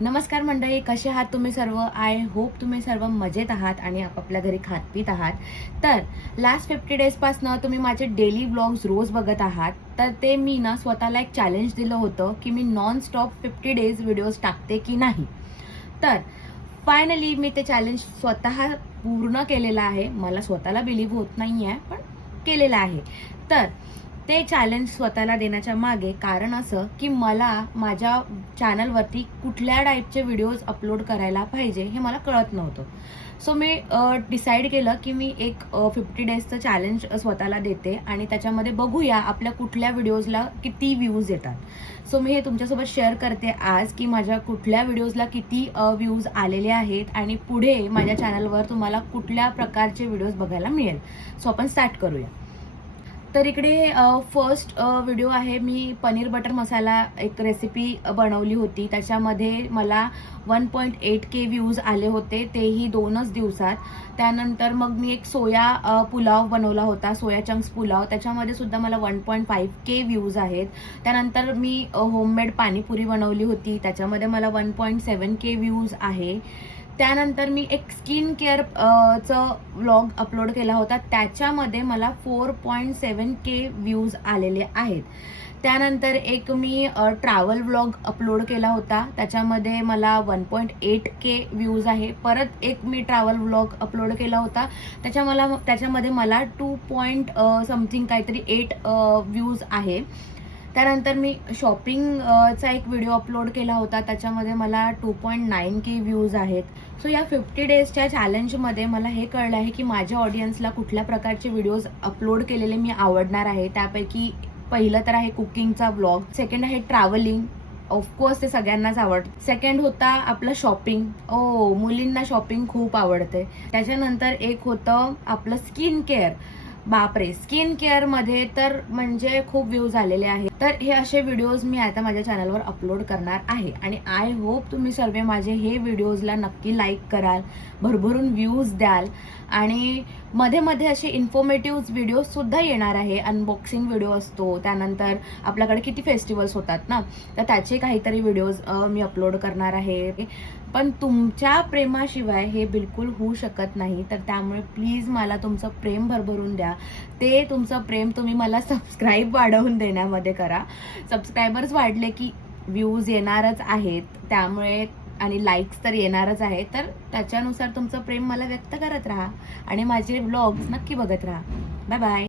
नमस्कार मंडळी, कसे आहात तुम्ही सर्व? आय होप तुम्ही सर्व मजेत आहात आणि आपापल्या घरी खात पीत आहात. तर लास्ट 50 डेजपासनं तुम्ही माझे डेली व्लॉग्स रोज बघत आहात. तर ते मी ना स्वतःला एक चॅलेंज दिलं होतं की मी नॉन स्टॉप 50 डेज व्हिडिओज टाकते की नाही. तर फायनली मी ते चॅलेंज स्वतः पूर्ण केलेलं आहे. मला स्वतःला बिलीव्ह होत नाही आहे, पण केलेलं आहे. तर ते चॅलेंज स्वतःला देण्याच्या मागे कारण असं की मला माझ्या चॅनलवरती कुठल्या टाईपचे व्हिडिओज अपलोड करायला पाहिजे हे मला कळत नव्हतं. सो मी डिसाईड केलं की मी एक 50 डेजचं चॅलेंज स्वतःला देते आणि त्याच्यामध्ये बघूया आपल्या कुठल्या व्हिडिओजला किती व्ह्यूज येतात. सो मी हे तुमच्यासोबत शेअर करते आज की माझ्या कुठल्या व्हिडिओजला किती व्ह्यूज आलेले आहेत आणि पुढे माझ्या चॅनलवर तुम्हाला कुठल्या प्रकारचे व्हिडिओज बघायला मिळेल. सो आपण स्टार्ट करूया. तर इकडे फर्स्ट व्हिडिओ आहे. मी पनीर बटर मसाला एक रेसिपी बनवली होती. त्याच्यामध्ये मला 1.8K व्ह्यूज आले होते, तेही 2च दिवसात. त्यानंतर मग मी एक सोया पुलाव बनवला होता, सोया चंक्स पुलाव. त्याच्यामध्ये सुद्धा मला 1.5K व्ह्यूज आहेत. त्यानंतर मी होममेड पाणीपुरी बनवली होती, त्याच्यामध्ये मला 1.7K व्ह्यूज आहे. त्यानंतर मी एक स्किन केअर चं व्लॉग अपलोड केला होता, त्याच्यामध्ये मला 4.7K व्ह्यूज आलेले आहेत. त्यानंतर एक मी ट्रॅव्हल व्लॉग अपलोड केला होता, त्याच्यामध्ये मला 1.8K व्ह्यूज आहे. परत एक मी ट्रॅव्हल व्लॉग अपलोड केला होता, त्याच्यामध्ये मला 2 समथिंग काहीतरी 8 व्ह्यूज आहे. त्यानंतर मी शॉपिंगचा एक व्हिडिओ अपलोड केला होता, त्याच्यामध्ये मला 2.9K व्ह्यूज आहेत. सो या 50 डेजच्या चॅलेंजमध्ये मला हे कळलं आहे की माझ्या ऑडियन्सला कुठल्या प्रकारचे व्हिडिओज अपलोड केलेले मी आवडणार आहे. त्यापैकी पहिलं तर आहे कुकिंगचा व्लॉग, सेकंड आहे ट्रॅव्हलिंग, ऑफकोर्स ते सगळ्यांनाच आवडतं. सेकंड होता आपलं शॉपिंग, मुलींना शॉपिंग खूप आवडते. त्याच्यानंतर एक होतं आपलं स्किन केअर. बापरे, स्किन केअरमध्ये तर म्हणजे खूप व्ह्यूज आलेले आहेत. तर हे असे व्हिडिओज मी आता माझ्या चॅनलवर अपलोड करणार आहे आणि आय होप तुम्ही सर्व माझे हे व्हिडिओजला नक्की लाईक कराल, भरभरून व्ह्यूज द्याल आणि मध्ये मध्ये असे इन्फॉर्मेटिव्ह व्हिडिओज सुद्धा येणार आहे. अनबॉक्सिंग व्हिडिओ असतो, त्यानंतर आपल्याकडे किती फेस्टिवल्स होतात ना, तर त्याचे काहीतरी व्हिडिओज मी अपलोड करणार आहे. पण तुमच्या प्रेमाशिवाय हे बिलकुल होऊ शकत नाही. तर त्यामुळे प्लीज मला तुमचं प्रेम भरभरून द्या. ते तुमचं प्रेम तुम्ही मला सबस्क्राईब वाढवून देण्यामध्ये करा. सबस्क्रायबर्स वाढले की व्ह्यूज येणारच आहेत, त्यामुळे आणि लाईक्स तर येणारच आहे. तर त्याच्यानुसार तुमचं प्रेम मला व्यक्त करत राहा आणि माझे व्लॉग्स नक्की बघत राहा. Bye bye.